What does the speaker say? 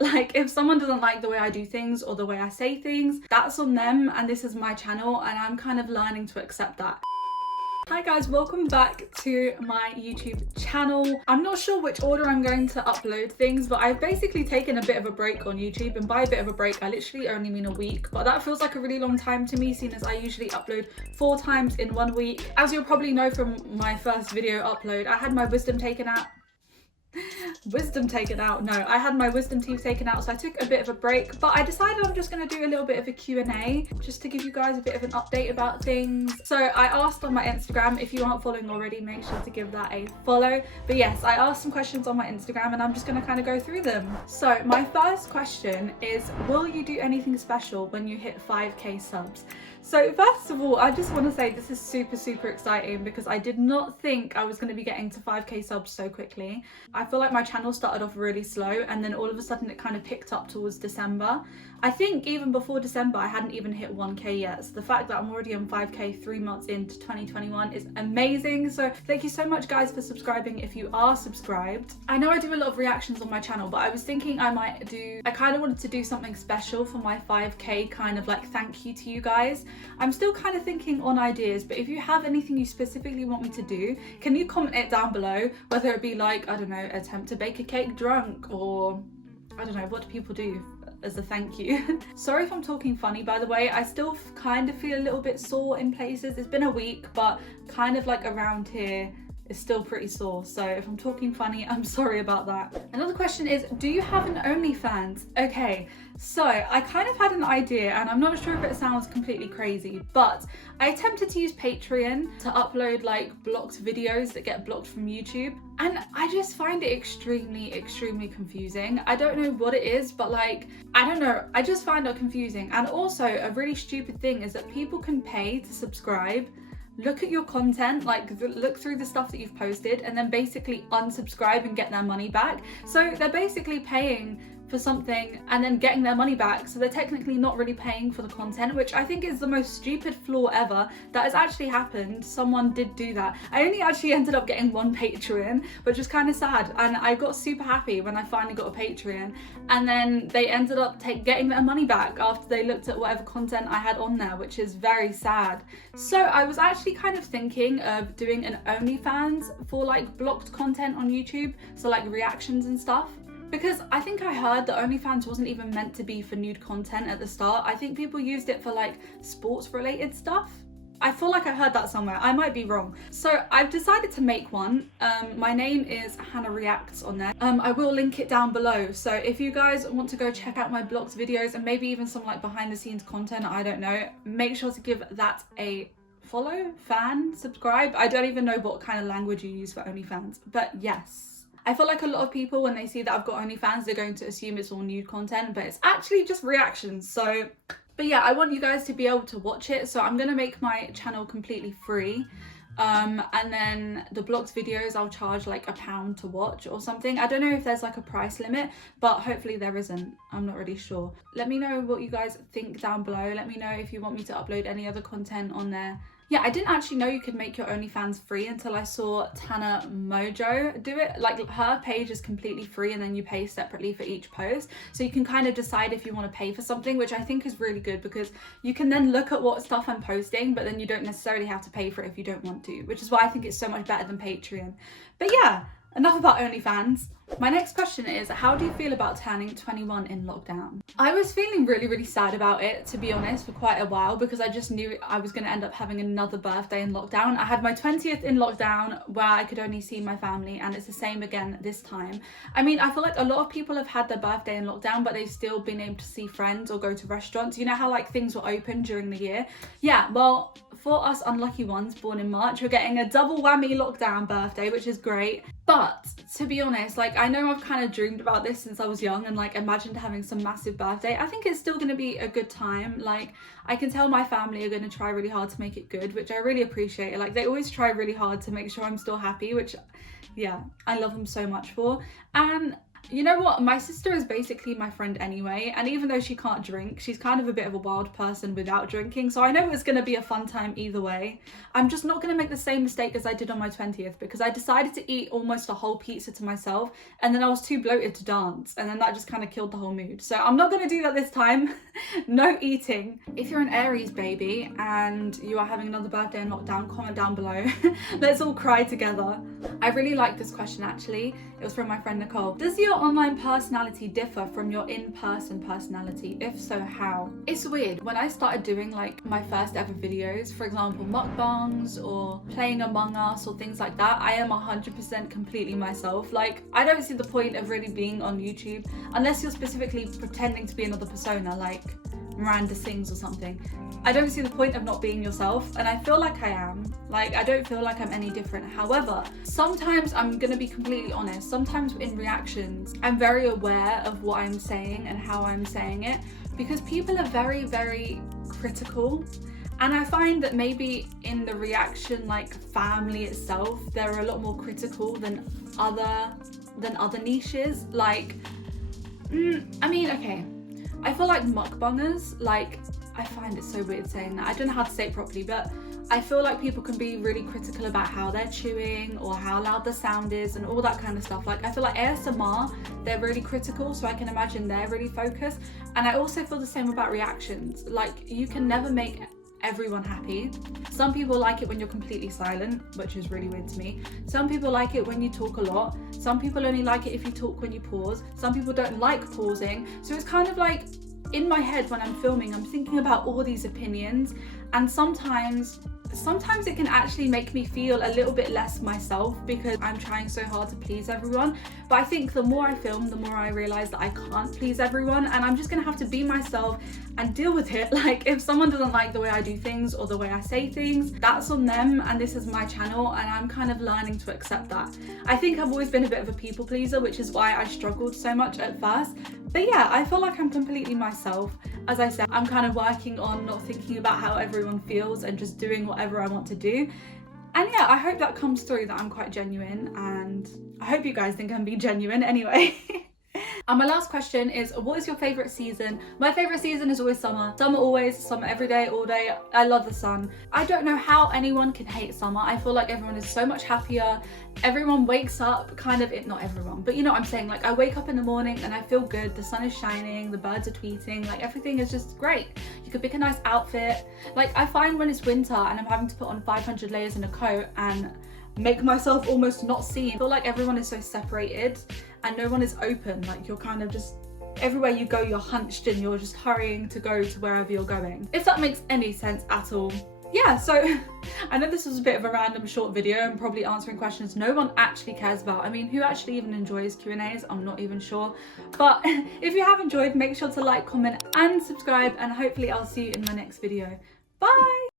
Like, if someone doesn't like the way I do things or the way I say things, that's on them, and this is my channel and I'm kind of learning to accept that. Hi guys, welcome back to my YouTube channel. I'm not sure which order I'm going to upload things, but I've basically taken a bit of a break on YouTube, and by a bit of a break I literally only mean a week, but that feels like a really long time to me, seeing as I usually upload 4 times in 1 week. As you'll probably know from my first video upload, I had my wisdom taken out. No, I had my wisdom teeth taken out, so I took a bit of a break, but I decided I'm just going to do a little bit of a Q&A just to give you guys a bit of an update about things. So I asked on my Instagram, if you aren't following already, make sure to give that a follow. But yes, I asked some questions on my Instagram and I'm just going to kind of go through them. So my first question is, will you do anything special when you hit 5k subs? So first of all, I just want to say this is super exciting because I did not think I was going to be getting to 5k subs so quickly. I feel like my channel started off really slow and then all of a sudden it kind of picked up towards December. I think even before December I hadn't even hit 1k yet, so the fact that I'm already on 5k 3 months into 2021 is amazing. So thank you so much guys for subscribing if you are subscribed. I know I do a lot of reactions on my channel, but I was thinking I kind of wanted to do something special for my 5k, kind of like thank you to you guys. I'm still kind of thinking on ideas, but if you have anything you specifically want me to do, can you comment it down below, whether it be like, I don't know, attempt to bake a cake drunk, or I don't know, what do people do as a thank you? Sorry if I'm talking funny, by the way. I still kind of feel a little bit sore in places. It's been a week, but kind of like around here it's still pretty sore, so if I'm talking funny, I'm sorry about that. Another question is, do you have an OnlyFans? Okay, so I kind of had an idea, and I'm not sure if it sounds completely crazy, but I attempted to use Patreon to upload like blocked videos that get blocked from YouTube, and I just find it extremely confusing. I don't know what it is, but like, I don't know, I just find it confusing. And also a really stupid thing is that people can pay to subscribe, look at your content, like look through the stuff that you've posted, and then basically unsubscribe and get their money back. So they're basically paying for something and then getting their money back, so they're technically not really paying for the content, which I think is the most stupid flaw ever that has actually happened. Someone did do that. I only actually ended up getting 1 Patreon, which is kind of sad, and I got super happy when I finally got a Patreon, and then they ended up getting their money back after they looked at whatever content I had on there, which is very sad. So I was actually kind of thinking of doing an OnlyFans for like blocked content on YouTube, so like reactions and stuff. Because I think I heard that OnlyFans wasn't even meant to be for nude content at the start. I think people used it for like sports related stuff. I feel like I heard that somewhere. I might be wrong. So I've decided to make one. My name is Hannah Reacts on there. I will link it down below. So if you guys want to go check out my blocked videos and maybe even some like behind the scenes content, I don't know, make sure to give that a follow, fan, subscribe. I don't even know what kind of language you use for OnlyFans, but yes. I feel like a lot of people, when they see that I've got OnlyFans, they're going to assume it's all nude content, but it's actually just reactions. So, but yeah, I want you guys to be able to watch it. So I'm going to make my channel completely free. And then the blocked videos, I'll charge like £1 to watch or something. I don't know if there's like a price limit, but hopefully there isn't. I'm not really sure. Let me know what you guys think down below. Let me know if you want me to upload any other content on there. Yeah, I didn't actually know you could make your OnlyFans free until I saw Tana Mojo do it. Like, her page is completely free and then you pay separately for each post. So you can kind of decide if you want to pay for something, which I think is really good because you can then look at what stuff I'm posting, but then you don't necessarily have to pay for it if you don't want to, which is why I think it's so much better than Patreon. But yeah, enough about OnlyFans. My next question is, how do you feel about turning 21 in lockdown? I was feeling really sad about it, to be honest, for quite a while, because I just knew I was going to end up having another birthday in lockdown. I had my 20th in lockdown where I could only see my family, and it's the same again this time. I mean, I feel like a lot of people have had their birthday in lockdown, but they've still been able to see friends or go to restaurants. You know how like things were open during the year? Yeah, well, for us unlucky ones born in March, we're getting a double whammy lockdown birthday, which is great. But to be honest, like, I know I've kind of dreamed about this since I was young and like imagined having some massive birthday. I think it's still going to be a good time. Like, I can tell my family are going to try really hard to make it good, which I really appreciate. Like, they always try really hard to make sure I'm still happy, which, yeah, I love them so much for. And You know what? My sister is basically my friend anyway, and even though she can't drink, she's kind of a bit of a wild person without drinking, so I know it's going to be a fun time either way. I'm just not going to make the same mistake as I did on my 20th, because I decided to eat almost a whole pizza to myself, and then I was too bloated to dance, and then that just kind of killed the whole mood. So I'm not going to do that this time. No eating. If you're an Aries baby and you are having another birthday in lockdown, comment down below. Let's all cry together. I really like this question actually. It was from my friend Nicole. Does your online personality differ from your in-person personality? If so, how? It's weird. When I started doing like my first ever videos, for example, mukbangs or playing Among Us or things like that, I am 100% completely myself. Like, I don't see the point of really being on YouTube unless you're specifically pretending to be another persona, like Miranda sings or something. I don't see the point of not being yourself, and I feel like I am. Like, I don't feel like I'm any different. However, sometimes, I'm gonna be completely honest, sometimes in reactions, I'm very aware of what I'm saying and how I'm saying it, because people are very, very critical. And I find that maybe in the reaction, like family itself, they're a lot more critical than other niches. Like, I mean, okay. I feel like mukbangers, like, I find it so weird saying that. I don't know how to say it properly, but I feel like people can be really critical about how they're chewing or how loud the sound is and all that kind of stuff. Like, I feel like ASMR, they're really critical, so I can imagine they're really focused. And I also feel the same about reactions. Like, you can never make everyone happy. Some people like it when you're completely silent, which is really weird to me. Some people like it when you talk a lot. Some people only like it if you talk when you pause. Some people don't like pausing. So it's kind of like, in my head when I'm filming, I'm thinking about all these opinions, and sometimes it can actually make me feel a little bit less myself because I'm trying so hard to please everyone. But I think the more I film, the more I realize that I can't please everyone, and I'm just gonna have to be myself and deal with it. Like, if someone doesn't like the way I do things or the way I say things, that's on them, and this is my channel, and I'm kind of learning to accept that. I think I've always been a bit of a people pleaser, which is why I struggled so much at first. But yeah, I feel like I'm completely myself. As I said, I'm kind of working on not thinking about how everyone feels and just doing whatever I want to do. And yeah, I hope that comes through, that I'm quite genuine, and I hope you guys think I'm being genuine anyway. And my last question is, what is your favourite season? My favourite season is always summer. Summer always, summer every day, all day. I love the sun. I don't know how anyone can hate summer. I feel like everyone is so much happier. Everyone wakes up kind of, not everyone, but you know what I'm saying? Like, I wake up in the morning and I feel good. The sun is shining, the birds are tweeting, like everything is just great. You could pick a nice outfit. Like, I find when it's winter and I'm having to put on 500 layers in a coat and make myself almost not seen. I feel like everyone is so separated and no one is open. Like, you're kind of just, everywhere you go, you're hunched and you're just hurrying to go to wherever you're going. If that makes any sense at all. Yeah, so I know this was a bit of a random short video and probably answering questions no one actually cares about. I mean, who actually even enjoys Q&As? I'm not even sure. But if you have enjoyed, make sure to like, comment and subscribe, and hopefully I'll see you in my next video. Bye!